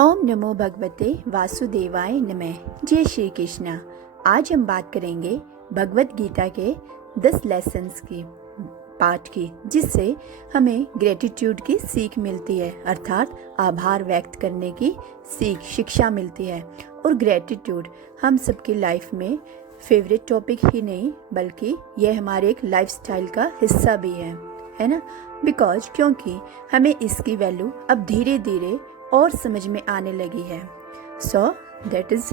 ओम नमो भगवते वासुदेवाय नमः। जय श्री कृष्णा। आज हम बात करेंगे भगवत गीता के 10 लेसन्स की पाठ की, जिससे हमें ग्रेटिट्यूड की सीख मिलती है, अर्थात आभार व्यक्त करने की शिक्षा मिलती है। और ग्रेटिट्यूड हम सबकी लाइफ में फेवरेट टॉपिक ही नहीं, बल्कि यह हमारे एक लाइफस्टाइल का हिस्सा भी है ना। क्योंकि हमें इसकी वैल्यू अब धीरे धीरे और समझ में आने लगी है। So that is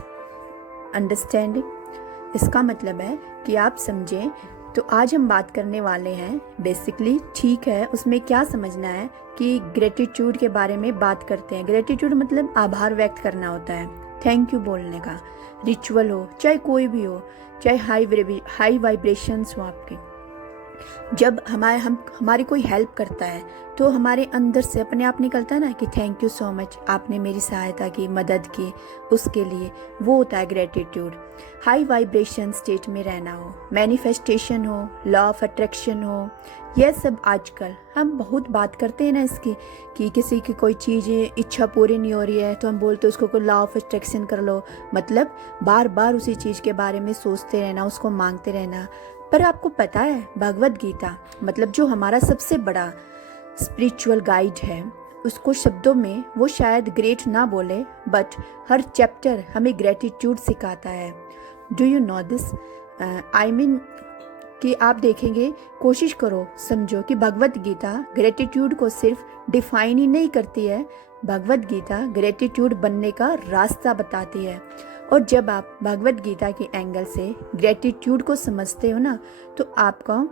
understanding. इसका मतलब है कि आप समझें। तो आज हम बात करने वाले हैं बेसिकली, ठीक है, उसमें क्या समझना है कि ग्रेटिट्यूड के बारे में बात करते हैं। ग्रेटिट्यूड मतलब आभार व्यक्त करना होता है, थैंक यू बोलने का। रिचुअल हो, चाहे कोई भी हो, चाहे हाई वाइब्रेशंस हो आपके, जब हमारी कोई हेल्प करता है तो हमारे अंदर से अपने आप निकलता है ना कि थैंक यू सो मच, आपने मेरी सहायता की, मदद की, उसके लिए। वो होता है ग्रेटिट्यूड। हाई वाइब्रेशन स्टेट में रहना हो, मैनिफेस्टेशन हो, लॉ ऑफ अट्रैक्शन हो, यह सब आजकल हम बहुत बात करते हैं ना इसकी, कि किसी की कोई चीज़ इच्छा पूरी नहीं हो रही है तो हम बोलते हैं उसको कोई लॉ ऑफ अट्रैक्शन कर लो। मतलब बार बार उसी चीज़ के बारे में सोचते रहना, उसको मांगते रहना। पर आपको पता है भगवत गीता मतलब जो हमारा सबसे बड़ा स्पिरिचुअल गाइड है, उसको शब्दों में वो शायद ग्रेट ना बोले, बट हर चैप्टर हमें ग्रेटिट्यूड सिखाता है। Do you know this? I mean कि आप देखेंगे, कोशिश करो समझो कि भगवत गीता ग्रेटिट्यूड को सिर्फ डिफाइन ही नहीं करती है, भगवत गीता ग्रेटिट्यूड बनने का रास्ता बताती है। और जब आप भगवत गीता के एंगल से ग्रेटिट्यूड को समझते हो ना, तो आपका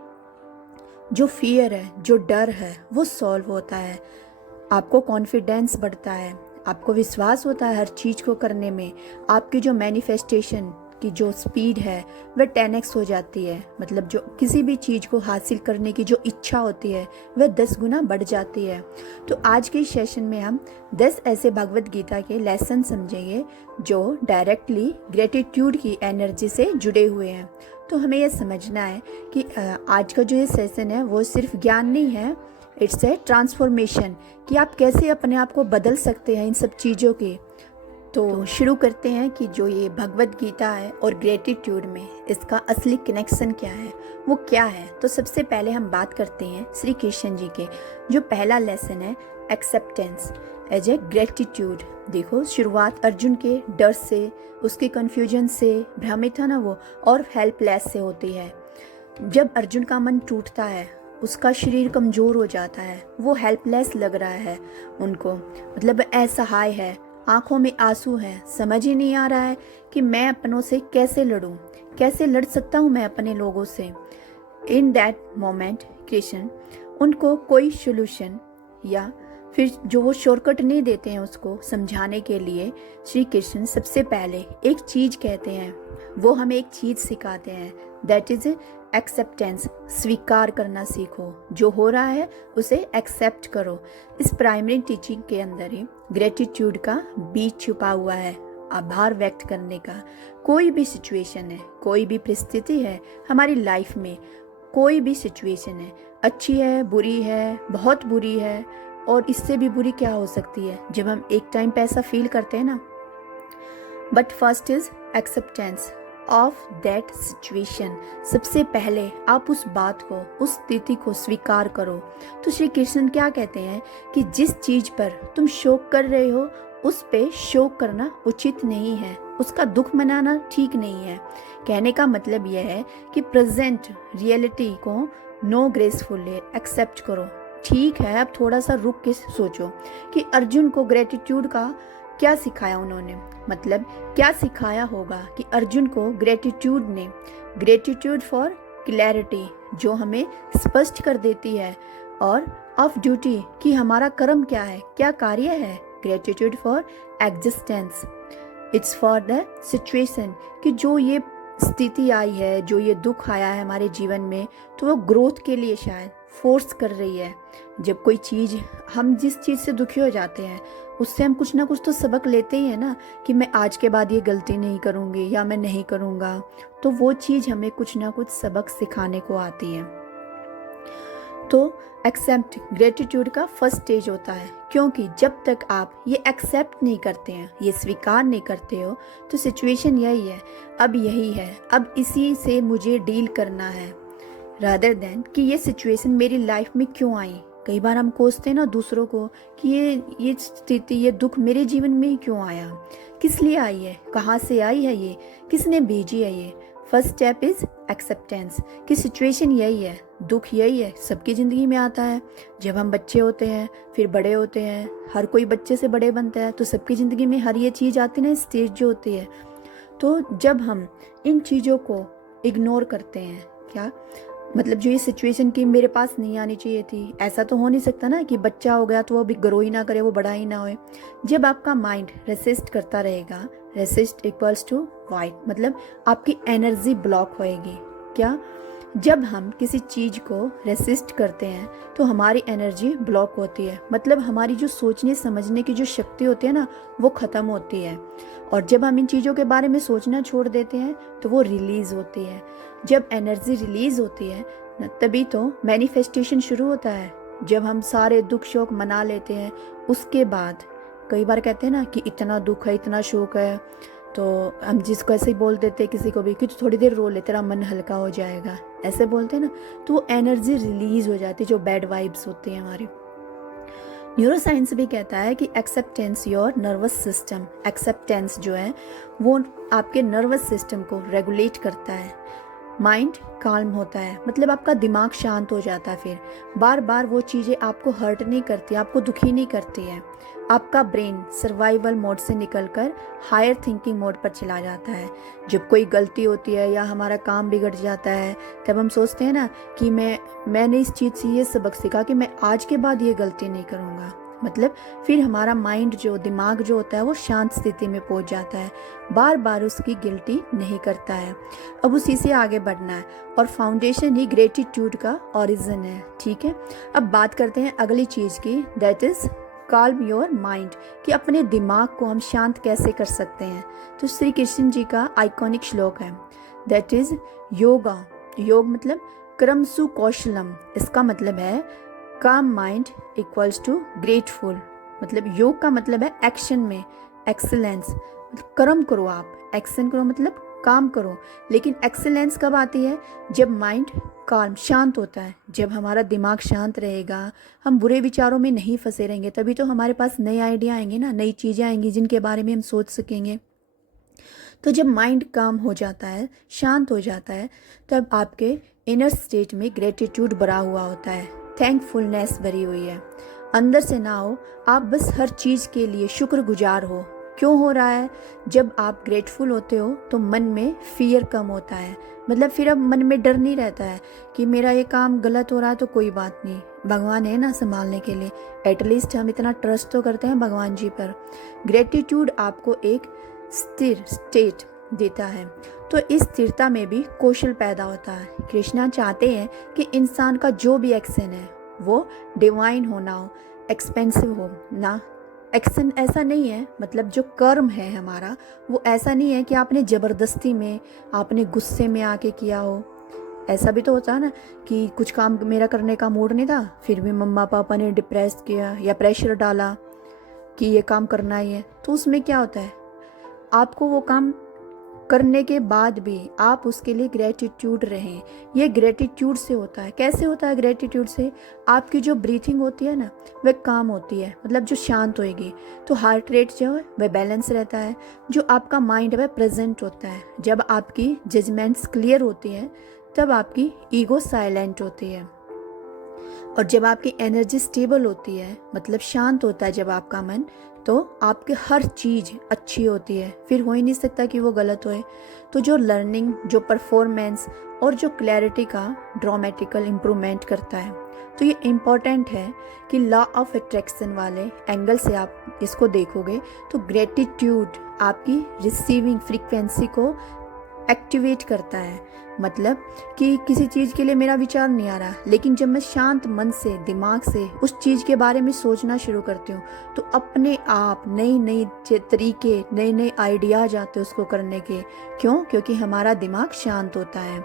जो फियर है, जो डर है, वो सॉल्व होता है। आपको कॉन्फिडेंस बढ़ता है, आपको विश्वास होता है हर चीज़ को करने में। आपकी जो मैनिफेस्टेशन की जो स्पीड है वह 10x हो जाती है। मतलब जो किसी भी चीज़ को हासिल करने की जो इच्छा होती है वह 10 गुना बढ़ जाती है। तो आज के सेशन में हम 10 ऐसे भगवत गीता के लेसन समझेंगे जो डायरेक्टली ग्रेटिट्यूड की एनर्जी से जुड़े हुए हैं। तो हमें यह समझना है कि आज का जो ये सेशन है वो सिर्फ ज्ञान नहीं है, इट्स ए ट्रांसफॉर्मेशन, कि आप कैसे अपने आप को बदल सकते हैं इन सब चीज़ों के। तो शुरू करते हैं कि जो ये भगवत गीता है और ग्रेटिट्यूड में इसका असली कनेक्शन क्या है, वो क्या है। तो सबसे पहले हम बात करते हैं श्री कृष्ण जी के। जो पहला लेसन है एक्सेप्टेंस एज ए ग्रेटिट्यूड। देखो, शुरुआत अर्जुन के डर से, उसके कन्फ्यूजन से, भ्रमित था ना वो, और हेल्पलेस से होती है। जब अर्जुन का मन टूटता है, उसका शरीर कमज़ोर हो जाता है, वो हेल्पलेस लग रहा है उनको, मतलब असहाय है, आंखों में आंसू हैं, समझ ही नहीं आ रहा है कि मैं अपनों से कैसे लड़ूं, कैसे लड़ सकता हूं मैं अपने लोगों से। इन दैट मोमेंट कृष्ण उनको कोई सोल्यूशन या फिर जो वो शॉर्टकट नहीं देते हैं उसको समझाने के लिए, श्री कृष्ण सबसे पहले एक चीज कहते हैं, वो हमें एक चीज सिखाते हैं, दैट इज एक्सेप्टेंस। स्वीकार करना सीखो, जो हो रहा है उसे एक्सेप्ट करो। इस प्राइमरी टीचिंग के अंदर ही ग्रेटिट्यूड का बीज छुपा हुआ है, आभार व्यक्त करने का। कोई भी सिचुएशन है, कोई भी परिस्थिति है हमारी लाइफ में, कोई भी सिचुएशन है, अच्छी है, बुरी है, बहुत बुरी है, और इससे भी बुरी क्या हो सकती है जब हम एक टाइम पे ऐसा फील करते हैं ना। But first is acceptance of that situation. सबसे पहले आप उस बात को, उस स्थिति को स्वीकार करो। तो श्री कृष्ण क्या कहते हैं कि जिस चीज पर तुम शोक कर रहे हो उस पे शोक करना उचित नहीं है, उसका दुख मनाना ठीक नहीं है। कहने का मतलब यह है कि प्रेजेंट रियलिटी को नो ग्रेसफुली एक्सेप्ट करो। ठीक है, अब थोड़ा सा रुक के सोचो कि अर्जुन को ग्रेटिट्यूड का क्या सिखाया उन्होंने, मतलब क्या सिखाया होगा कि अर्जुन को ग्रेटिट्यूड ने। ग्रेटिट्यूड फॉर क्लैरिटी, जो हमें स्पष्ट कर देती है, और ऑफ ड्यूटी, कि हमारा कर्म क्या है, क्या कार्य है। Gratitude for existence, it's for the situation, कि जो ये स्थिति आई है, जो ये दुख आया है हमारे जीवन में, तो वो ग्रोथ के लिए शायद फोर्स कर रही है। जब कोई चीज़, हम जिस चीज़ से दुखी हो जाते हैं उससे हम कुछ ना कुछ तो सबक लेते ही है ना, कि मैं आज के बाद ये गलती नहीं करूँगी या मैं नहीं करूँगा। तो वो चीज़ हमें कुछ ना कुछ सबक सिखाने को आती है। तो एक्सेप्ट ग्रेटिट्यूड का फर्स्ट स्टेज होता है क्योंकि जब तक आप ये एक्सेप्ट नहीं करते हैं, ये स्वीकार नहीं करते हो, तो सिचुएशन यही है, अब यही है, अब इसी से मुझे डील करना है, रादर देन कि ये सिचुएशन मेरी लाइफ में क्यों आई। कई बार हम कोसते हैं ना दूसरों को कि ये स्थिति, ये दुख मेरे जीवन में ही क्यों आया, किस लिए आई है, कहाँ से आई है, ये किसने भेजी है। ये फर्स्ट स्टेप इज एक्सेप्टेंस कि सिचुएशन यही है, दुख यही है, सबकी ज़िंदगी में आता है। जब हम बच्चे होते हैं, फिर बड़े होते हैं, हर कोई बच्चे से बड़े बनता है, तो सबकी ज़िंदगी में हर ये चीज़ आती है ना, स्टेज जो होती है। तो जब हम इन चीज़ों को इग्नोर करते हैं, क्या मतलब जो ये सिचुएशन की मेरे पास नहीं आनी चाहिए थी, ऐसा तो हो नहीं सकता ना कि बच्चा हो गया तो वो अभी ग्रो ही ना करे, वो बड़ा ही ना होए। जब आपका माइंड रेसिस्ट करता रहेगा, रेसिस्ट इक्वल्स टू वाइट, मतलब आपकी एनर्जी ब्लॉक होएगी। क्या जब हम किसी चीज़ को रेसिस्ट करते हैं तो हमारी एनर्जी ब्लॉक होती है, मतलब हमारी जो सोचने समझने की जो शक्ति होती है ना, वो ख़त्म होती है। और जब हम इन चीज़ों के बारे में सोचना छोड़ देते हैं तो वो रिलीज़ होती है। जब एनर्जी रिलीज़ होती है न, तभी तो मैनिफेस्टेशन शुरू होता है। जब हम सारे दुख शोक मना लेते हैं, उसके बाद कई बार कहते हैं ना कि इतना दुख है, इतना शोक है, तो हम जिसको ऐसे ही बोल देते हैं किसी को भी कि तो थोड़ी देर रो ले, तेरा मन हल्का हो जाएगा, ऐसे बोलते हैं ना, तो वो एनर्जी रिलीज़ हो जाती है, जो बैड वाइब्स होती हैं हमारी। न्यूरोसाइंस भी कहता है कि acceptance your nervous system, acceptance जो है वो आपके नर्वस सिस्टम को रेगुलेट करता है। माइंड काल्म होता है, मतलब आपका दिमाग शांत हो जाता है, फिर बार बार वो चीज़ें आपको हर्ट नहीं करती, आपको दुखी नहीं करती है। आपका ब्रेन सर्वाइवल मोड से निकलकर हायर थिंकिंग मोड पर चला जाता है। जब कोई गलती होती है या हमारा काम बिगड़ जाता है, तब हम सोचते हैं ना कि मैंने इस चीज़ से ये सबक सीखा कि मैं आज के बाद ये गलती नहीं करूँगा। मतलब फिर हमारा माइंड जो दिमाग जो होता है वो शांत स्थिति में पहुंच जाता है, बार बार उसकी गिल्टी नहीं करता है। अब उसी से आगे बढ़ना है, और फाउंडेशन ही ग्रेटिट्यूड का ओरिजिन है। ठीक है, अब बात करते हैं अगली चीज़ की, that is calm your mind, कि अपने दिमाग को हम शांत कैसे कर सकते हैं। तो श्री कृष्ण जी का आइकॉनिक श्लोक है, दैट इज़ योगा। योग मतलब क्रमसु कौशलम, इसका मतलब है काम माइंड इक्वल्स टू ग्रेटफुल। मतलब योग का मतलब है एक्शन में एक्सीलेंस, मतलब कर्म करो, आप एक्शन करो मतलब काम करो। लेकिन एक्सीलेंस कब आती है? जब माइंड काम शांत होता है, जब हमारा दिमाग शांत रहेगा, हम बुरे विचारों में नहीं फंसे रहेंगे, तभी तो हमारे पास नए आइडिया आएंगे ना, नई चीज़ें आएंगी जिनके बारे में हम सोच सकेंगे। तो जब माइंड काम हो जाता है, शांत हो जाता है, तब आपके इनर स्टेट में ग्रेटिट्यूड भरा हुआ होता है, थैंकफुलनेस भरी हुई है। अंदर से ना हो, आप बस हर चीज़ के लिए शुक्रगुजार हो। क्यों हो रहा है? जब आप ग्रेटफुल होते हो तो मन में फियर कम होता है, मतलब फिर अब मन में डर नहीं रहता है कि मेरा ये काम गलत हो रहा है तो कोई बात नहीं, भगवान है ना संभालने के लिए। एटलीस्ट हम इतना ट्रस्ट तो करते हैं भगवान जी पर। ग्रेटिट्यूड आपको एक स्थिर स्टेट देता है, तो इस स्थिरता में भी कौशल पैदा होता है। कृष्णा चाहते हैं कि इंसान का जो भी एक्शन है वो डिवाइन हो, ना हो एक्सपेंसिव हो ना। एक्शन ऐसा नहीं है, मतलब जो कर्म है हमारा वो ऐसा नहीं है कि आपने ज़बरदस्ती में, आपने गुस्से में आके किया हो। ऐसा भी तो होता है ना कि कुछ काम मेरा करने का मूड नहीं था, फिर भी मम्मा पापा ने डिप्रेस किया या प्रेशर डाला कि ये काम करना ही है, तो उसमें क्या होता है, आपको वो काम करने के बाद भी आप उसके लिए ग्रेटिट्यूड रहें। ये ग्रेटिट्यूड से होता है। कैसे होता है ग्रेटिट्यूड से? आपकी जो ब्रीथिंग होती है ना, वह काम होती है, मतलब जो शांत होएगी, तो हार्ट रेट जो है वह बैलेंस रहता है। जो आपका माइंड है वह प्रेजेंट होता है। जब आपकी जजमेंट्स क्लियर होती हैं, तब आपकी ईगो साइलेंट होती है। और जब आपकी एनर्जी स्टेबल होती है, मतलब शांत होता है जब आपका मन, तो आपकी हर चीज़ अच्छी होती है, फिर हो ही नहीं सकता कि वो गलत होए। तो जो लर्निंग, जो परफॉर्मेंस और जो क्लैरिटी का ड्रामेटिकल इम्प्रूवमेंट करता है। तो ये इम्पॉर्टेंट है कि लॉ ऑफ अट्रैक्शन वाले एंगल से आप इसको देखोगे तो ग्रेटिट्यूड आपकी रिसीविंग फ्रीक्वेंसी को एक्टिवेट करता है। मतलब कि किसी चीज़ के लिए मेरा विचार नहीं आ रहा, लेकिन जब मैं शांत मन से, दिमाग से उस चीज़ के बारे में सोचना शुरू करती हूँ, तो अपने आप नई नई तरीके, नए नए आइडियाज आते हैं उसको करने के। क्यों? क्योंकि हमारा दिमाग शांत होता है।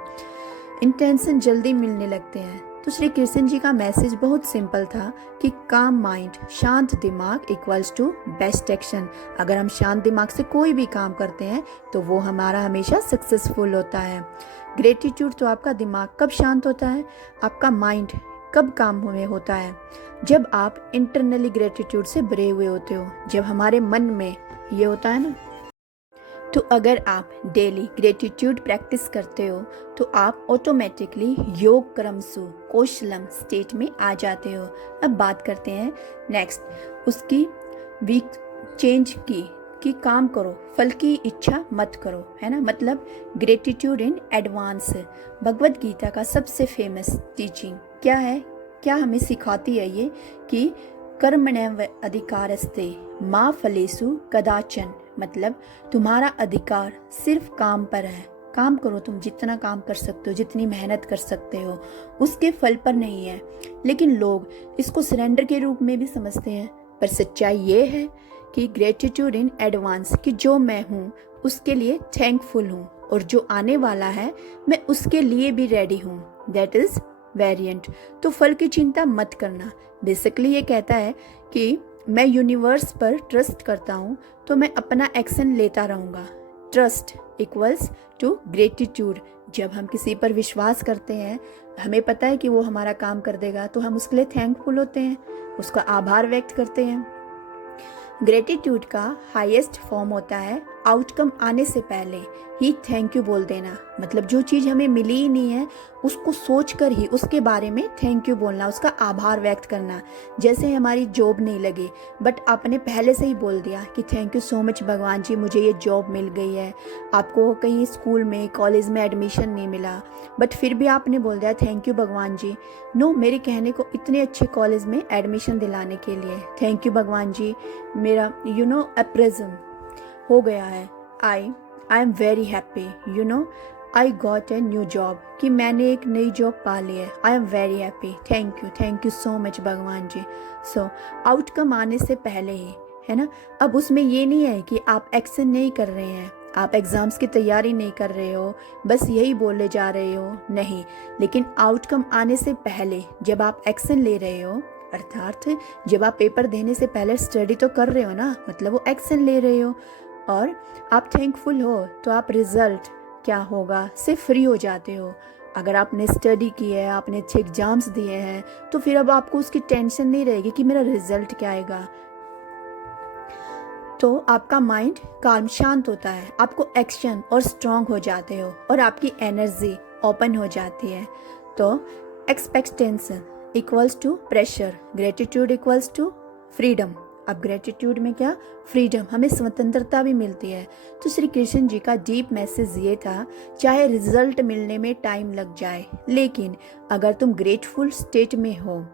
इंटेंशन जल्दी मिलने लगते हैं। तो तो श्री कृष्ण जी का मैसेज बहुत सिंपल था कि काम माइंड, शांत दिमाग इक्वल्स टू बेस्ट एक्शन। अगर हम शांत दिमाग से कोई भी काम करते हैं तो वो हमारा हमेशा सक्सेसफुल होता है। ग्रेटिट्यूड तो आपका दिमाग कब शांत होता है, आपका माइंड कब काम में होता है, जब आप इंटरनली ग्रेटिट्यूड से भरे हुए होते हो, जब हमारे मन में ये होता है ना। तो अगर आप डेली ग्रेटिट्यूड प्रैक्टिस करते हो तो आप ऑटोमेटिकली योग क्रमसु कौशलम स्टेट में आ जाते हो। अब बात करते हैं नेक्स्ट उसकी वीक चेंज की काम करो, फल की इच्छा मत करो, है ना। मतलब gratitude in advance Bhagavad Gita का सबसे फेमस टीचिंग क्या है, क्या हमें सिखाती है ये कि कर्मण्येव अधिकारस्ते मा फलेषु कदाचन। मतलब तुम्हारा अधिकार सिर्फ काम पर है, काम करो, तुम जितना काम कर सकते हो, जितनी मेहनत कर सकते हो, उसके फल पर नहीं है। लेकिन लोग इसको सरेंडर के रूप में भी समझते हैं, पर सच्चाई ये है कि ग्रेटिट्यूड इन एडवांस कि जो मैं हूँ उसके लिए थैंकफुल हूँ और जो आने वाला है मैं उसके लिए भी रेडी हूँ, दैट इज वेरिएंट। तो फल की चिंता मत करना। बेसिकली ये कहता है कि मैं यूनिवर्स पर ट्रस्ट करता हूँ तो मैं अपना एक्शन लेता रहूँगा। Trust equals to gratitude. जब हम किसी पर विश्वास करते हैं, हमें पता है कि वो हमारा काम कर देगा, तो हम उसके लिए थैंकफुल होते हैं, उसका आभार व्यक्त करते हैं। ग्रेटिट्यूड का हाईएस्ट फॉर्म होता है आउटकम आने से पहले ही थैंक यू बोल देना। मतलब जो चीज़ हमें मिली ही नहीं है उसको सोचकर ही उसके बारे में थैंक यू बोलना, उसका आभार व्यक्त करना। जैसे हमारी जॉब नहीं लगी बट आपने पहले से ही बोल दिया कि थैंक यू सो मच भगवान जी, मुझे ये जॉब मिल गई है। आपको कहीं स्कूल में कॉलेज में एडमिशन नहीं मिला बट फिर भी आपने बोल दिया थैंक यू भगवान जी, नो मेरे कहने को इतने अच्छे कॉलेज में एडमिशन दिलाने के लिए थैंक यू भगवान जी, मेरा अप्रेजल हो गया है। I am very happy, I got a new job, कि मैंने एक नई जॉब पा ली है। I am very happy, thank you so much भगवान जी। सो आउटकम आने से पहले ही, है ना। अब उसमें ये नहीं है कि आप एक्शन नहीं कर रहे हैं, आप एग्ज़ाम्स की तैयारी नहीं कर रहे हो, बस यही बोले जा रहे हो, नहीं। लेकिन आउटकम आने से पहले जब आप एक्शन ले रहे हो, अर्थात जब आप पेपर देने से पहले स्टडी तो कर रहे हो ना, मतलब वो एक्शन ले रहे हो, और आप थैंकफुल हो तो आप रिजल्ट क्या होगा से फ्री हो जाते हो। अगर आपने स्टडी की है, आपने अच्छे एग्जाम्स दिए हैं, तो फिर अब आपको उसकी टेंशन नहीं रहेगी कि मेरा रिजल्ट क्या आएगा। तो आपका माइंड काम शांत होता है, आपको एक्शन और स्ट्रॉन्ग हो जाते हो और आपकी एनर्जी ओपन हो जाती है। तो expectation equals to pressure, gratitude equals to freedom. अब ग्रेटिट्यूड में क्या, फ्रीडम, हमें स्वतंत्रता भी मिलती है। तो श्री कृष्ण जी का डीप मैसेज ये था, चाहे रिजल्ट मिलने में टाइम लग जाए, लेकिन अगर तुम ग्रेटफुल स्टेट में हो,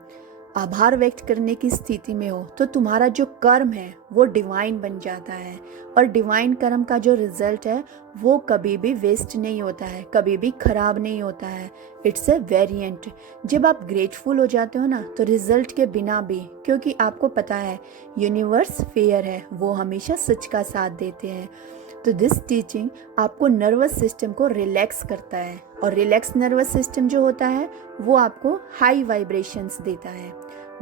आभार व्यक्त करने की स्थिति में हो, तो तुम्हारा जो कर्म है वो डिवाइन बन जाता है। और डिवाइन कर्म का जो रिजल्ट है वो कभी भी वेस्ट नहीं होता है, कभी भी खराब नहीं होता है। It's a variant. जब आप ग्रेटफुल हो जाते हो ना, तो रिजल्ट के बिना भी, क्योंकि आपको पता है यूनिवर्स फेयर है, वो हमेशा सच का साथ देते हैं। तो दिस टीचिंग आपको नर्वस सिस्टम को रिलैक्स करता है, और रिलैक्स नर्वस सिस्टम जो होता है वो आपको हाई वाइब्रेशंस देता है।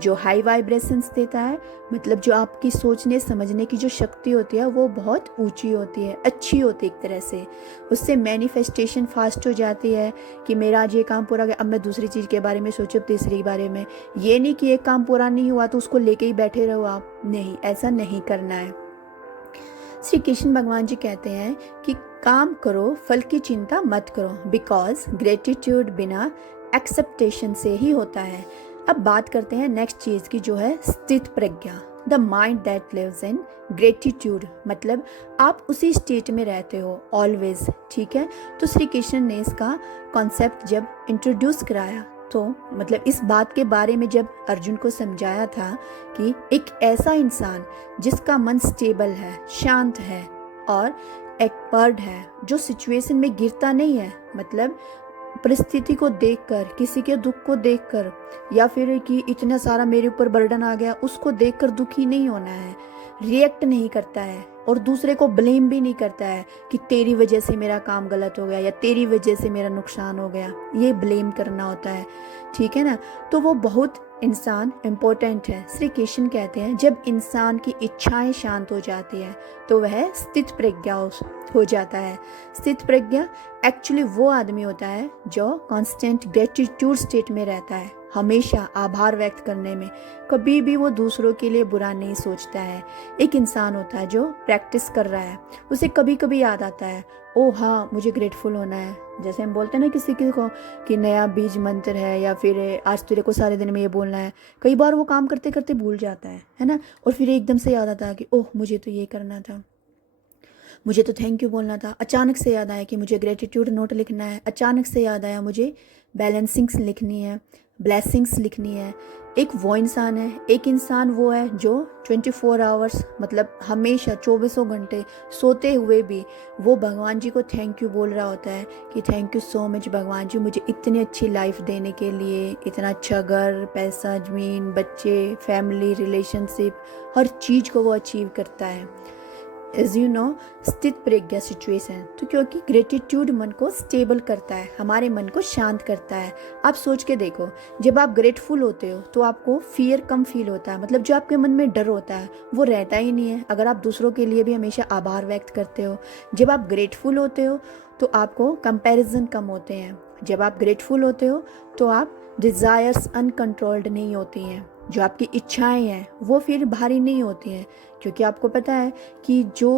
जो हाई वाइब्रेशंस देता है मतलब जो आपकी सोचने समझने की जो शक्ति होती है वो बहुत ऊंची होती है, अच्छी होती है एक तरह से। उससे मैनिफेस्टेशन फास्ट हो जाती है कि मेरा आज ये काम पूरा गया, अब मैं दूसरी चीज़ के बारे में सोचूं, तीसरी के बारे में। ये नहीं कि एक काम पूरा नहीं हुआ तो उसको लेके ही बैठे रहो आप, नहीं, ऐसा नहीं करना है। श्री कृष्ण भगवान जी कहते हैं कि काम करो, फल की चिंता मत करो, बिकॉज ग्रेटिट्यूड बिना एक्सेप्टेशन से ही होता है। अब बात करते हैं नेक्स्ट चीज की, जो है स्थित प्रज्ञा, the mind that lives in gratitude. मतलब आप उसी स्टेट में रहते हो ऑलवेज, ठीक है। तो श्री कृष्ण ने इसका कॉन्सेप्ट जब इंट्रोड्यूस कराया, तो मतलब इस बात के बारे में जब अर्जुन को समझाया था कि एक ऐसा इंसान जिसका मन स्टेबल है, शांत है, और एक बर्ड है जो सिचुएशन में गिरता नहीं है, मतलब परिस्थिति को देखकर, किसी के दुख को देखकर, या फिर कि इतना सारा मेरे ऊपर बर्डन आ गया उसको देखकर दुखी नहीं होना है, रिएक्ट नहीं करता है और दूसरे को ब्लेम भी नहीं करता है कि तेरी वजह से मेरा काम गलत हो गया या तेरी वजह से मेरा नुकसान हो गया, ये ब्लेम करना होता है, ठीक है ना। तो वो बहुत इंसान इम्पोर्टेंट है। श्री कृष्ण कहते हैं जब इंसान की इच्छाएं शांत हो जाती है तो वह स्थित प्रज्ञा हो जाता है। स्थित प्रज्ञा एक्चुअली वो आदमी होता है जो कांस्टेंट ग्रेटिट्यूड स्टेट में रहता है, हमेशा आभार व्यक्त करने में, कभी भी वो दूसरों के लिए बुरा नहीं सोचता है। एक इंसान होता है जो प्रैक्टिस कर रहा है, उसे कभी कभी याद आता है ओह हाँ मुझे ग्रेटफुल होना है। जैसे हम बोलते हैं ना किसी को कि नया बीज मंत्र है या फिर आज तेरे को सारे दिन में ये बोलना है, कई बार वो काम करते करते भूल जाता है ना, और फिर एकदम से याद आता है कि ओह मुझे तो ये करना था, मुझे तो थैंक यू बोलना था। अचानक से याद आया कि मुझे ग्रेटिट्यूड नोट लिखना है, अचानक से याद आया मुझे बैलेंसिंग्स लिखनी है, ब्लेसिंग्स लिखनी है। एक वो इंसान है, एक इंसान वो है जो 24 आवर्स मतलब हमेशा 24 घंटे सोते हुए भी वो भगवान जी को थैंक यू बोल रहा होता है कि थैंक यू सो मच भगवान जी मुझे इतनी अच्छी लाइफ देने के लिए, इतना अच्छा घर, पैसा, ज़मीन, बच्चे, फैमिली, रिलेशनशिप, हर चीज़ को वो अचीव करता है। एज यू नो स्थित प्रज्ञा सिचुएशन, तो क्योंकि ग्रेटिट्यूड मन को स्टेबल करता है, हमारे मन को शांत करता है। आप सोच के देखो, जब आप ग्रेटफुल होते हो तो आपको फियर कम फील होता है, मतलब जो आपके मन में डर होता है वो रहता ही नहीं है, अगर आप दूसरों के लिए भी हमेशा आभार व्यक्त करते हो। जब आप ग्रेटफुल होते हो तो आपको कंपैरिजन कम होते हैं, जब आप ग्रेटफुल होते हो तो आप डिज़ायर्स अनकंट्रोल्ड नहीं होती हैं, जो आपकी इच्छाएं हैं वो फिर भारी नहीं होती हैं, क्योंकि आपको पता है कि जो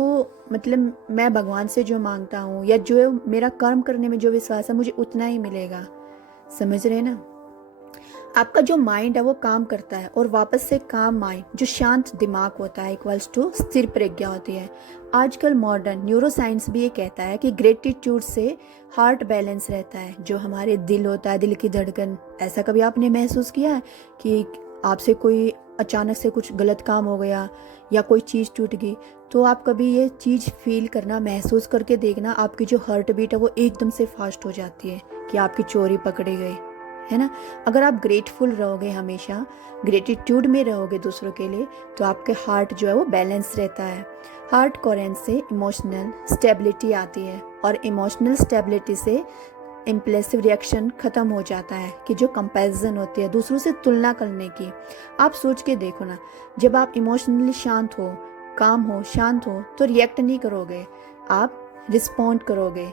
मतलब मैं भगवान से जो मांगता हूँ या जो मेरा कर्म करने में जो विश्वास है मुझे उतना ही मिलेगा। समझ रहे हैं ना। आपका जो माइंड है वो काम करता है और वापस से काम माइंड जो शांत दिमाग होता है इक्वल्स टू स्थिर प्रज्ञा होती है। आजकल मॉडर्न न्यूरोसाइंस भी ये कहता है कि ग्रेटिट्यूड से हार्ट बैलेंस रहता है, जो हमारे दिल होता है, दिल की धड़कन। ऐसा कभी आपने महसूस किया है कि आपसे कोई अचानक से कुछ गलत काम हो गया या कोई चीज़ टूट गई, तो आप कभी ये चीज़ फील करना, महसूस करके देखना, आपकी जो हार्ट बीट है वो एकदम से फास्ट हो जाती है कि आपकी चोरी पकड़ी गई, है ना। अगर आप ग्रेटफुल रहोगे, हमेशा ग्रेटिट्यूड में रहोगे दूसरों के लिए, तो आपके हार्ट जो है वो बैलेंस रहता है। हार्ट कोहेरेंस से इमोशनल स्टेबिलिटी आती है और इमोशनल स्टेबिलिटी से इम्पल्सिव रिएक्शन ख़त्म हो जाता है कि जो कंपैरिजन होती है दूसरों से तुलना करने की। आप सोच के देखो ना, जब आप इमोशनली शांत हो, काम हो, शांत हो, तो रिएक्ट नहीं करोगे, आप रिस्पॉन्ड करोगे।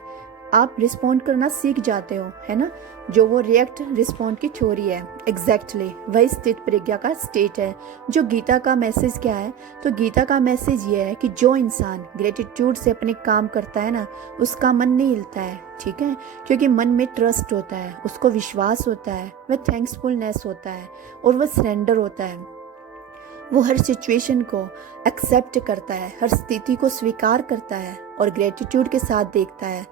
आप रिस्पॉन्ड करना सीख जाते हो, है ना। जो वो रिएक्ट रिस्पॉन्ड की थ्योरी है, एग्जैक्टली वही स्थित प्रज्ञा का स्टेट है। जो गीता का मैसेज क्या है, तो गीता का मैसेज ये है कि जो इंसान ग्रेटिट्यूड से अपने काम करता है ना, उसका मन नहीं हिलता है, ठीक है, क्योंकि मन में ट्रस्ट होता है, उसको विश्वास होता है, वह थैंक्सफुलनेस होता है और वह सरेंडर होता है। वो हर सिचुएशन को एक्सेप्ट करता है, हर स्थिति को स्वीकार करता है और ग्रेटिट्यूड के साथ देखता है।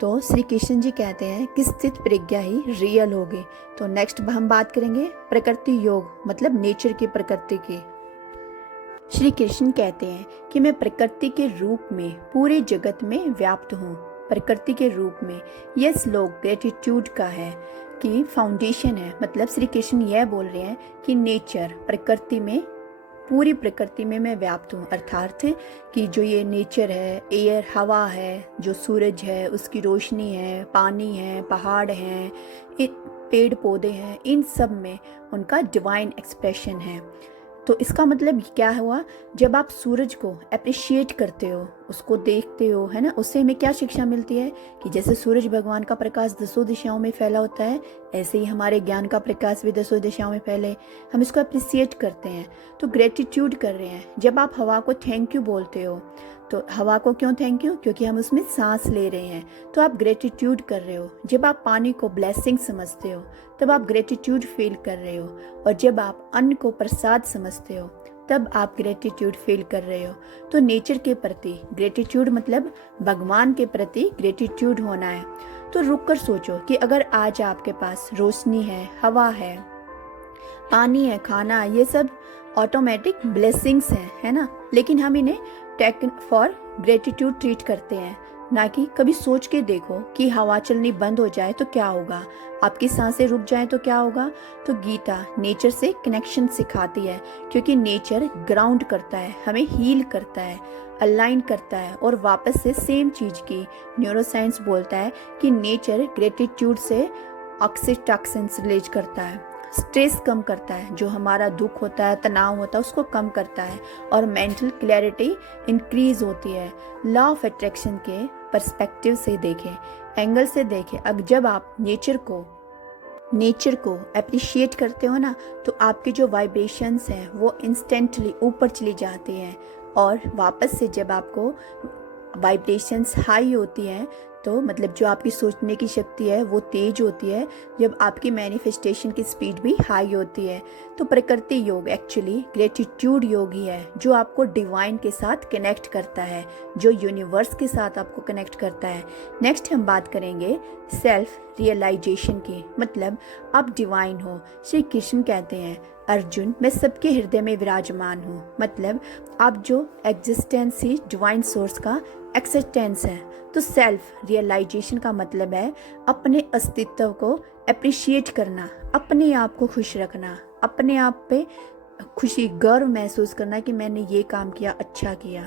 तो श्री कृष्ण जी कहते हैं कि स्थित प्रज्ञा ही रियल होगी। तो नेक्स्ट हम बात करेंगे प्रकृति योग, मतलब नेचर की, प्रकृति की। श्री कृष्ण कहते हैं कि मैं प्रकृति के रूप में पूरे जगत में व्याप्त हूँ। प्रकृति के रूप में यह श्लोक ग्रेटिट्यूड का है कि फाउंडेशन है, मतलब श्री कृष्ण यह बोल रहे हैं कि नेचर, प्रकृति में, पूरी प्रकृति में मैं व्याप्त हूँ, अर्थात कि जो ये नेचर है, एयर, हवा है, जो सूरज है उसकी रोशनी है, पानी है, पहाड़ हैं, पेड़ पौधे हैं, इन सब में उनका डिवाइन एक्सप्रेशन है। तो इसका मतलब क्या हुआ, जब आप सूरज को अप्रिशिएट करते हो, उसको देखते हो, है ना, उससे हमें क्या शिक्षा मिलती है कि जैसे सूरज भगवान का प्रकाश 10 दिशाओं में फैला होता है, ऐसे ही हमारे ज्ञान का प्रकाश भी 10 दिशाओं में फैले। हम इसको अप्रिशिएट करते हैं, तो ग्रेटिट्यूड कर रहे हैं। जब आप हवा को थैंक यू बोलते हो, तो हवा को क्यों थैंक यू, क्योंकि हम उसमें सांस ले रहे हैं, तो आप ग्रेटिट्यूड कर रहे हो। जब आप पानी को ब्लेसिंग समझते हो, तब आप ग्रेटिट्यूड फील कर रहे हो, और जब आप अन्न को प्रसाद समझते हो, तब आप ग्रेटिट्यूड फील कर रहे हो। तो नेचर के प्रति ग्रेटिट्यूड मतलब भगवान के प्रति ग्रेटिट्यूड होना है। तो रुक कर सोचो कि अगर आज आपके पास रोशनी है, हवा है, पानी है, खाना है, ये सब ऑटोमेटिक ब्लेसिंग्स हैं, है ना, लेकिन हम इन्हें टेकन फॉर ग्रेटिट्यूड ट्रीट करते हैं। ना कि कभी सोच के देखो कि हवा चलनी बंद हो जाए तो क्या होगा, आपकी सांसें रुक जाएं तो क्या होगा। तो गीता नेचर से कनेक्शन सिखाती है, क्योंकि नेचर ग्राउंड करता है, हमें हील करता है, अलाइन करता है और वापस से सेम चीज की न्यूरोसाइंस बोलता है कि नेचर ग्रेटिट्यूड से ऑक्सीटॉसिन रिलीज करता है, स्ट्रेस कम करता है, जो हमारा दुख होता है, तनाव होता है, उसको कम करता है और मेंटल क्लैरिटी इंक्रीज होती है। लॉ ऑफ अट्रैक्शन के पर्सपेक्टिव से देखें, एंगल से देखें, अब जब आप नेचर को अप्रिशिएट करते हो ना, तो आपकी जो वाइब्रेशंस हैं वो इंस्टेंटली ऊपर चली जाती हैं और वापस से जब आपको वाइब्रेशंस हाई होती हैं तो मतलब जो आपकी सोचने की शक्ति है वो तेज होती है, जब आपकी मैनिफेस्टेशन की स्पीड भी हाई होती है। तो प्रकृति योग एक्चुअली ग्रेटिट्यूड योग ही है, जो आपको डिवाइन के साथ कनेक्ट करता है, जो यूनिवर्स के साथ आपको कनेक्ट करता है। नेक्स्ट हम बात करेंगे सेल्फ रियलाइजेशन की, मतलब आप डिवाइन हो। श्री कृष्ण कहते हैं, अर्जुन मैं सबके हृदय में विराजमान हूँ, मतलब आप जो एग्जिस्टेंस ही डिवाइन सोर्स का एक्सिस्टेंस है। तो सेल्फ रियलाइजेशन का मतलब है अपने अस्तित्व को अप्रिशिएट करना, अपने आप को खुश रखना, अपने आप पे खुशी गर्व महसूस करना कि मैंने ये काम किया, अच्छा किया,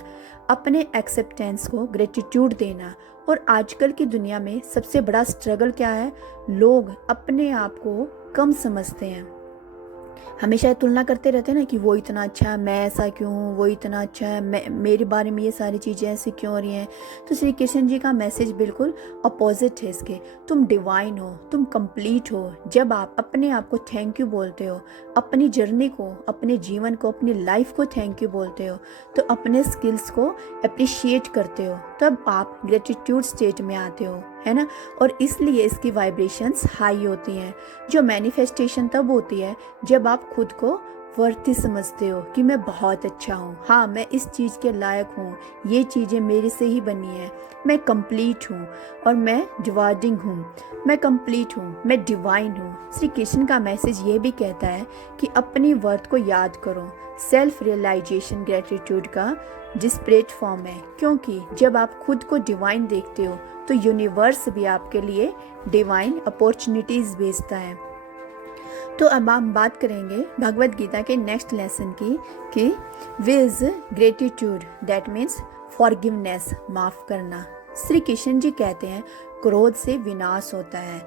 अपने एक्सेप्टेंस को ग्रेटिट्यूड देना। और आजकल की दुनिया में सबसे बड़ा स्ट्रगल क्या है, लोग अपने आप को कम समझते हैं, हमेशा तुलना करते रहते हैं ना कि वो इतना अच्छा है, मैं ऐसा क्यों हूँ, वो इतना अच्छा है, मेरे बारे में ये सारी चीज़ें ऐसी क्यों हो रही हैं। तो श्री कृष्ण जी का मैसेज बिल्कुल अपोजिट है इसके, तुम डिवाइन हो, तुम कंप्लीट हो। जब आप अपने आप को थैंक यू बोलते हो, अपनी जर्नी को, अपने जीवन को, अपनी लाइफ को थैंक यू बोलते हो, तो अपने स्किल्स को अप्रिशिएट करते हो, तब आप ग्रेटिट्यूड स्टेट में आते हो, है ना। और इसलिए इसकी वाइब्रेशंस हाई होती हैं। जो मैनिफेस्टेशन तब होती है जब आप खुद को वर्थ समझते हो कि मैं बहुत अच्छा हूँ, हाँ मैं इस चीज़ के लायक हूँ, ये चीज़ें मेरे से ही बनी है, मैं कंप्लीट हूँ और मैं डिवाइडिंग हूँ, मैं कंप्लीट हूँ, मैं डिवाइन हूँ। श्री कृष्ण का मैसेज ये भी कहता है कि अपनी वर्थ को याद करो। सेल्फ रियलाइजेशन ग्रेटिट्यूड का जिस प्लेटफॉर्म है, क्योंकि जब आप खुद को डिवाइन देखते हो तो यूनिवर्स भी आपके लिए डिवाइन अपॉर्चुनिटीज भेजता है। तो अब हम बात करेंगे भगवत गीता के नेक्स्ट लेसन की कि with gratitude that means forgiveness, माफ करना। श्री कृष्ण जी कहते हैं क्रोध से विनाश होता है,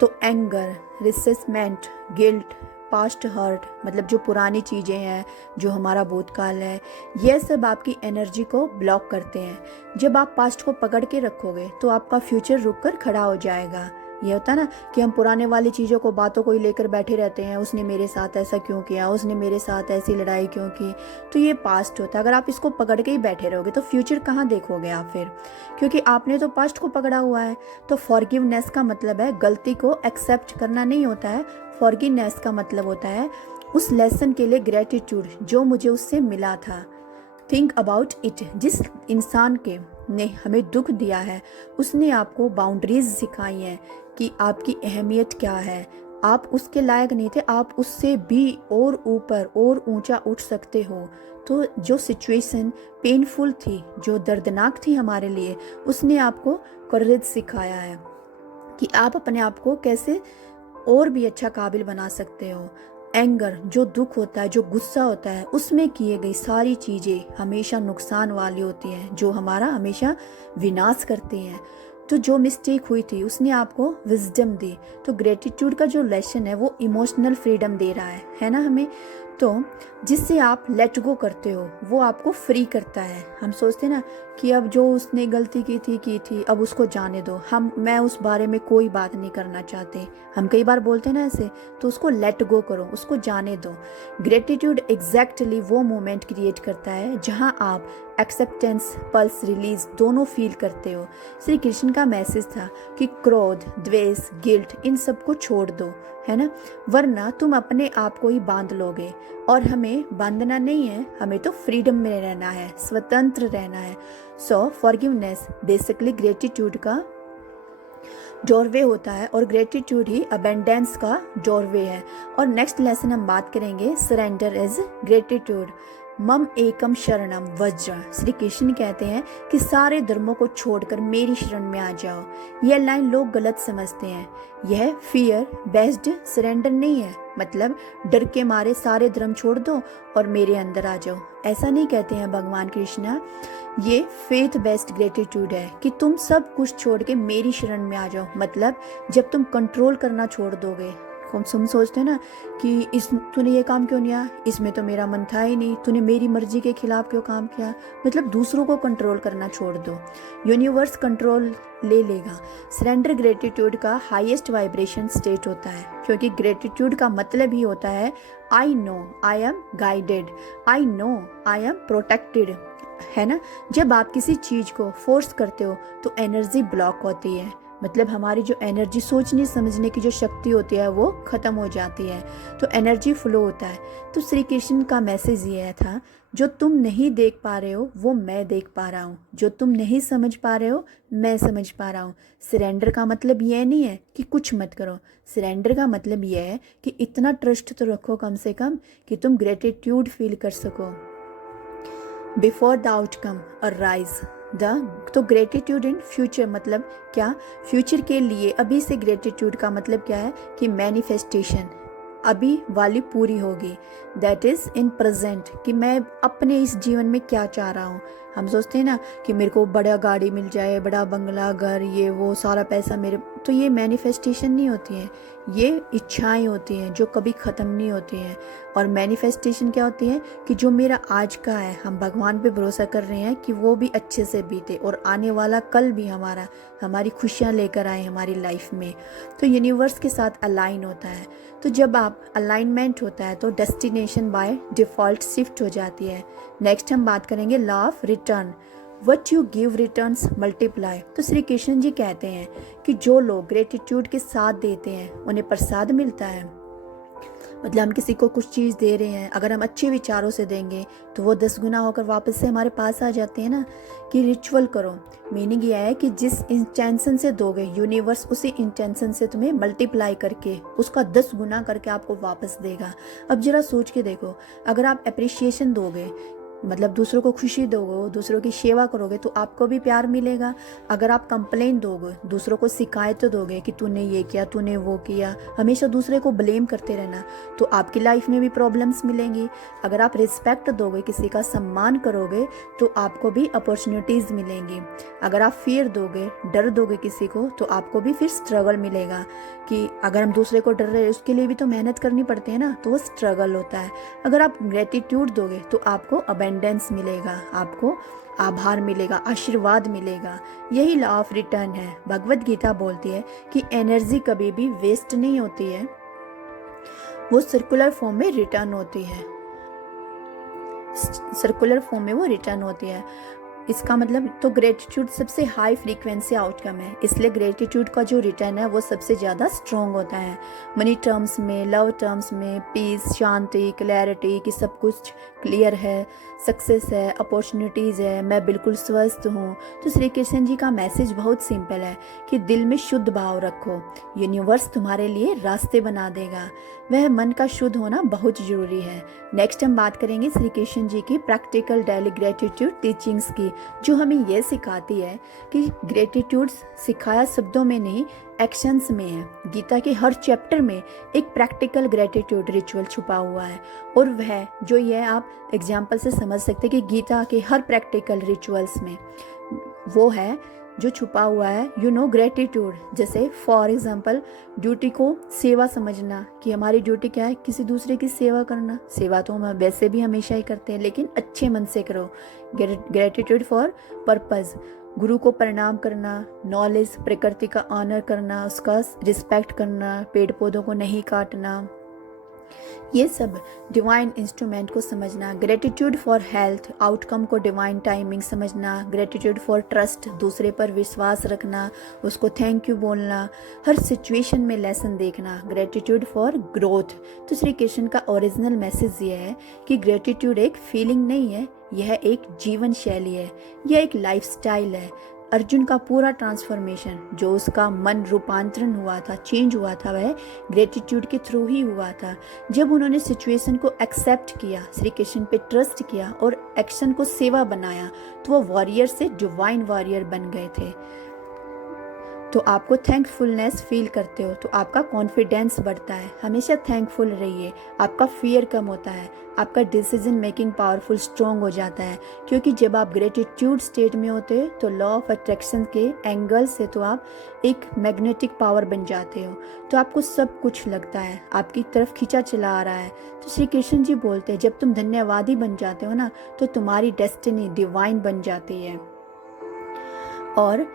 तो anger, resentment, guilt, past hurt, मतलब जो पुरानी चीज़ें हैं, जो हमारा भूतकाल है, यह सब आपकी एनर्जी को ब्लॉक करते हैं। जब आप पास्ट को पकड़ के रखोगे तो आपका फ्यूचर रुक कर खड़ा हो जाएगा। ये होता है ना कि हम पुराने वाली चीज़ों को, बातों को ही लेकर बैठे रहते हैं, उसने मेरे साथ ऐसा क्यों किया, उसने मेरे साथ ऐसी लड़ाई क्यों की, तो ये पास्ट होता है। अगर आप इसको पकड़ के ही बैठे रहोगे तो फ्यूचर कहाँ देखोगे आप फिर, क्योंकि आपने तो पास्ट को पकड़ा हुआ है। तो फॉरगिवनेस का मतलब है गलती को एक्सेप्ट करना नहीं होता है, फॉरगिवनेस का मतलब होता है उस लेसन के लिए ग्रेटिट्यूड जो मुझे उससे मिला था। थिंक अबाउट इट, जिस इंसान के ने हमें दुख दिया है उसने आपको बाउंड्रीज सिखाई हैं कि आपकी अहमियत क्या है, आप उसके लायक नहीं थे, आप उससे भी और ऊपर और ऊंचा उठ सकते हो। तो जो सिचुएशन पेनफुल थी, जो दर्दनाक थी हमारे लिए, उसने आपको करेज सिखाया है कि आप अपने आप को कैसे और भी अच्छा काबिल बना सकते हो। एंगर, जो दुख होता है, जो गुस्सा होता है, उसमें किए गई सारी चीज़ें हमेशा नुकसान वाली होती हैं, जो हमारा हमेशा विनाश करती हैं। तो जो मिस्टेक हुई थी उसने आपको विजडम दी। तो ग्रेटिट्यूड का जो लेसन है वो इमोशनल फ्रीडम दे रहा है ना हमें। तो जिससे आप लेट गो करते हो वो आपको फ्री करता है। हम सोचते हैं ना कि अब जो उसने गलती की थी अब उसको जाने दो, मैं उस बारे में कोई बात नहीं करना चाहते, हम कई बार बोलते हैं ना ऐसे, तो उसको लेट गो करो, उसको जाने दो। ग्रेटिट्यूड एग्जैक्टली वो मोमेंट क्रिएट करता है जहां आप एक्सेप्टेंस, पल्स रिलीज दोनों फील करते हो। श्री कृष्ण का मैसेज था कि क्रोध, द्वेष, गिल्ट, इन सब को छोड़ दो, है ना, वरना तुम अपने आप को ही बांध लोगे। और हमें बांधना नहीं है, हमें तो फ्रीडम में रहना है, स्वतंत्र रहना है। सो फॉरगिवनेस बेसिकली ग्रेटिट्यूड का डोरवे होता है और ग्रेटिट्यूड ही अबेंडेंस का डोरवे है। और नेक्स्ट लेसन हम बात करेंगे सरेंडर इज ग्रेटिट्यूड, मम एकम शरणम वज्र। श्री कृष्ण कहते हैं कि सारे धर्मों को छोड़कर मेरी शरण में आ जाओ। यह लाइन लोग गलत समझते हैं। यह फियर बेस्ड सरेंडर नहीं है, मतलब डर के मारे सारे धर्म छोड़ दो और मेरे अंदर आ जाओ, ऐसा नहीं कहते हैं भगवान कृष्ण। ये फेथ बेस्ड ग्रेटिट्यूड है कि तुम सब कुछ छोड़ के मेरी शरण में आ जाओ। मतलब जब तुम कंट्रोल करना छोड़ दोगे, तुम सोचते हैं ना कि तूने ये काम क्यों नहीं किया, इसमें तो मेरा मन था ही नहीं, तूने मेरी मर्जी के खिलाफ क्यों काम किया, मतलब दूसरों को कंट्रोल करना छोड़ दो, यूनिवर्स कंट्रोल ले लेगा। सरेंडर ग्रेटिट्यूड का हाईएस्ट वाइब्रेशन स्टेट होता है, क्योंकि ग्रेटिट्यूड का मतलब ही होता है I know I am guided, I know I am protected, है ना। जब आप किसी चीज को फोर्स करते हो तो एनर्जी ब्लॉक होती है, मतलब हमारी जो एनर्जी सोचने समझने की जो शक्ति होती है वो खत्म हो जाती है, तो एनर्जी फ्लो होता है। तो श्री कृष्ण का मैसेज ये था, जो तुम नहीं देख पा रहे हो वो मैं देख पा रहा हूँ, जो तुम नहीं समझ पा रहे हो मैं समझ पा रहा हूँ। सरेंडर का मतलब ये नहीं है कि कुछ मत करो, सरेंडर का मतलब ये है कि इतना ट्रस्ट तो रखो कम से कम कि तुम ग्रेटिट्यूड फील कर सको। बिफोर द आउटकम अराइज तो ग्रेटिट्यूड इन फ्यूचर मतलब क्या, फ्यूचर के लिए अभी से ग्रेटिट्यूड का मतलब क्या है कि मैनिफेस्टेशन अभी वाली पूरी होगी। दैट इज इन प्रेजेंट, कि मैं अपने इस जीवन में क्या चाह रहा हूँ। हम सोचते हैं ना कि मेरे को बड़ा गाड़ी मिल जाए, बड़ा बंगला, घर, ये वो सारा पैसा मेरे, तो ये मैनिफेस्टेशन नहीं होती है, ये इच्छाएं होती हैं जो कभी ख़त्म नहीं होती हैं। और मैनिफेस्टेशन क्या होती है कि जो मेरा आज का है, हम भगवान पे भरोसा कर रहे हैं कि वो भी अच्छे से बीते और आने वाला कल भी हमारी खुशियाँ लेकर आए हमारी लाइफ में, तो यूनिवर्स के साथ अलाइन होता है। तो जब आप अलाइनमेंट होता है तो डेस्टिनेशन बाय डिफ़ॉल्ट शिफ्ट हो जाती है। नेक्स्ट हम बात करेंगे law of return, what you give returns multiply. तो श्री कृष्ण जी कहते हैं कि जो लोग ग्रेटिट्यूड के साथ देते हैं उन्हें प्रसाद मिलता है। मतलब हम किसी को कुछ चीज़ दे रहे हैं, अगर हम अच्छे विचारों से देंगे तो वो 10 गुना होकर वापस से हमारे पास आ जाते हैं ना। कि रिचुअल करो, मीनिंग यह है कि जिस इंटेंशन से दोगे यूनिवर्स उसी इंटेंशन से तुम्हें मल्टीप्लाई करके उसका 10 गुना करके आपको वापस देगा। अब जरा सोच के देखो, अगर आप अप्रिशिएशन दोगे, मतलब दूसरों को खुशी दोगे, दूसरों की सेवा करोगे तो आपको भी प्यार मिलेगा। अगर आप कंप्लेन दोगे, दूसरों को शिकायत दोगे कि तूने ये किया, तूने वो किया, हमेशा दूसरे को ब्लेम करते रहना, तो आपकी लाइफ में भी प्रॉब्लम्स मिलेंगी। अगर आप रिस्पेक्ट दोगे, किसी का सम्मान करोगे, तो आपको भी अपॉर्चुनिटीज़ मिलेंगी। अगर आप फियर दोगे, डर दोगे किसी को, तो आपको भी फिर स्ट्रगल मिलेगा कि अगर हम दूसरे को डर रहे हैं उसके लिए भी तो मेहनत करनी पड़ती है ना, तो वो स्ट्रगल होता है। अगर आप ग्रेटिट्यूड दोगे तो आपको अबेंडेंस मिलेगा, आपको आभार मिलेगा, आशीर्वाद मिलेगा। यही लॉ ऑफ रिटर्न है। भगवत गीता बोलती है कि एनर्जी कभी भी वेस्ट नहीं होती है, वो सर्कुलर फॉर्म में रिटर्न होती है, सर्कुलर फॉर्म में वो रिटर्न होती है। इसका मतलब तो ग्रेटिट्यूड सबसे हाई फ्रीक्वेंसी आउटकम है, इसलिए ग्रेटिट्यूड का जो रिटर्न है वो सबसे ज़्यादा स्ट्रॉन्ग होता है। मनी टर्म्स में, लव टर्म्स में, पीस, शांति, क्लैरिटी कि सब कुछ क्लियर है, सक्सेस है, अपॉर्चुनिटीज़ है, मैं बिल्कुल स्वस्थ हूँ। तो श्री कृष्ण जी का मैसेज बहुत सिंपल है कि दिल में शुद्ध भाव रखो, यूनिवर्स तुम्हारे लिए रास्ते बना देगा। वह मन का शुद्ध होना बहुत ज़रूरी है। नेक्स्ट हम बात करेंगे श्री कृष्ण जी की प्रैक्टिकल डेली ग्रेटिट्यूड टीचिंग्स की, जो हमें यह सिखाती है कि ग्रेटिट्यूड सिखाया शब्दों में नहीं, एक्शंस में है। गीता के हर चैप्टर में एक प्रैक्टिकल ग्रेटिट्यूड रिचुअल छुपा हुआ है, और वह जो ये आप एग्जाम्पल से समझ सकते हैं कि गीता के हर प्रैक्टिकल रिचुअल्स में वो है जो छुपा हुआ है। ग्रेटिट्यूड, जैसे फॉर एग्जाम्पल ड्यूटी को सेवा समझना, कि हमारी ड्यूटी क्या है, किसी दूसरे की सेवा करना। सेवा तो हम वैसे भी हमेशा ही करते हैं, लेकिन अच्छे मन से करो। ग्रेटिट्यूड फॉर पर्पस, गुरु को प्रणाम करना, नॉलेज, प्रकृति का ऑनर करना, उसका रिस्पेक्ट करना, पेड़ पौधों को नहीं काटना, ये सब डिवाइन इंस्ट्रूमेंट को समझना। ग्रेटिट्यूड फॉर हेल्थ, आउटकम को डिवाइन टाइमिंग समझना। ग्रेटिट्यूड फॉर ट्रस्ट, दूसरे पर विश्वास रखना, उसको थैंक यू बोलना, हर सिचुएशन में लेसन देखना। ग्रेटिट्यूड फॉर ग्रोथ, तो श्री कृष्ण का ओरिजिनल मैसेज ये है कि ग्रेटिट्यूड एक फीलिंग नहीं है, यह एक जीवन शैली है, यह एक लाइफस्टाइल है। अर्जुन का पूरा ट्रांसफॉर्मेशन, जो उसका मन रूपांतरण हुआ था, चेंज हुआ था, वह ग्रेटिट्यूड के थ्रू ही हुआ था। जब उन्होंने सिचुएशन को एक्सेप्ट किया, श्री कृष्ण पे ट्रस्ट किया और एक्शन को सेवा बनाया, तो वो वॉरियर से डिवाइन वॉरियर बन गए थे। तो आपको थैंकफुलनेस फील करते हो तो आपका कॉन्फिडेंस बढ़ता है। हमेशा थैंकफुल रहिए, आपका फियर कम होता है, आपका डिसीजन मेकिंग पावरफुल स्ट्रॉन्ग हो जाता है। क्योंकि जब आप ग्रेटिट्यूड स्टेट में होते हो तो लॉ ऑफ अट्रैक्शन के एंगल से तो आप एक मैग्नेटिक पावर बन जाते हो। तो आपको सब कुछ लगता है आपकी तरफ खींचा चला आ रहा है। तो श्री कृष्ण जी बोलते हैं, जब तुम धन्यवादी बन जाते हो ना, तो तुम्हारी डेस्टिनी डिवाइन बन जाती है। और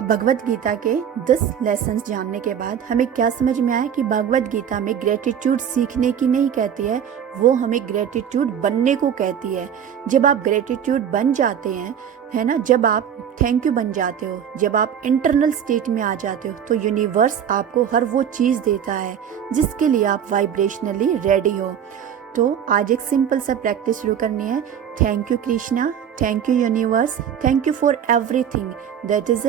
भगवत गीता के 10 लेसन्स जानने के बाद हमें क्या समझ में आया कि भगवत गीता में ग्रेटिट्यूड सीखने की नहीं कहती है, वो हमें ग्रेटिट्यूड बनने को कहती है। जब आप ग्रेटिट्यूड बन जाते हैं, है ना, जब आप थैंक यू बन जाते हो, जब आप इंटरनल स्टेट में आ जाते हो, तो यूनिवर्स आपको हर वो चीज़ देता है जिसके लिए आप वाइब्रेशनली रेडी हो। तो आज एक सिंपल सा प्रैक्टिस शुरू करनी है। Thank you Krishna, thank you universe, thank you for everything that is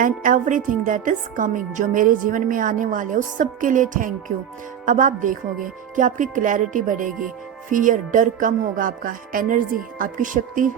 and everything that is coming, जो मेरे जीवन में आने वाले उस सब के लिए थैंक यू। अब आप देखोगे कि आपकी क्लैरिटी बढ़ेगी, फियर डर कम होगा, आपका एनर्जी, आपकी शक्ति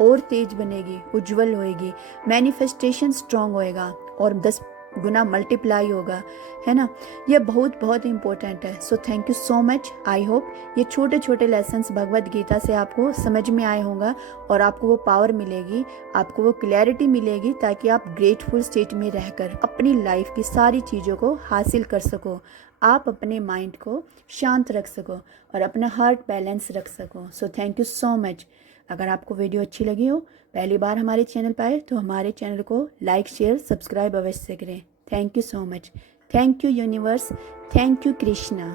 और तेज बनेगी, उज्जवल होएगी, मैनिफेस्टेशन स्ट्रांग होएगा और 10 गुना मल्टीप्लाई होगा, है ना। ये बहुत बहुत इंपॉर्टेंट है। So thank you so much. I hope ये छोटे छोटे लेसन्स भगवत गीता से आपको समझ में आए होंगे और आपको वो पावर मिलेगी, आपको वो क्लैरिटी मिलेगी, ताकि आप ग्रेटफुल स्टेट में रहकर अपनी लाइफ की सारी चीज़ों को हासिल कर सको, आप अपने माइंड को शांत रख सको और अपना हार्ट बैलेंस रख सको। So thank you so much. अगर आपको वीडियो अच्छी लगी हो, पहली बार हमारे चैनल पर आए, तो हमारे चैनल को लाइक शेयर सब्सक्राइब अवश्य करें। Thank you so much. Thank you universe, thank you Krishna,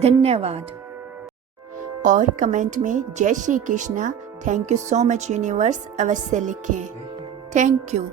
धन्यवाद। और कमेंट में जय Shri Krishna, thank you so much universe अवश्य लिखें। Thank you.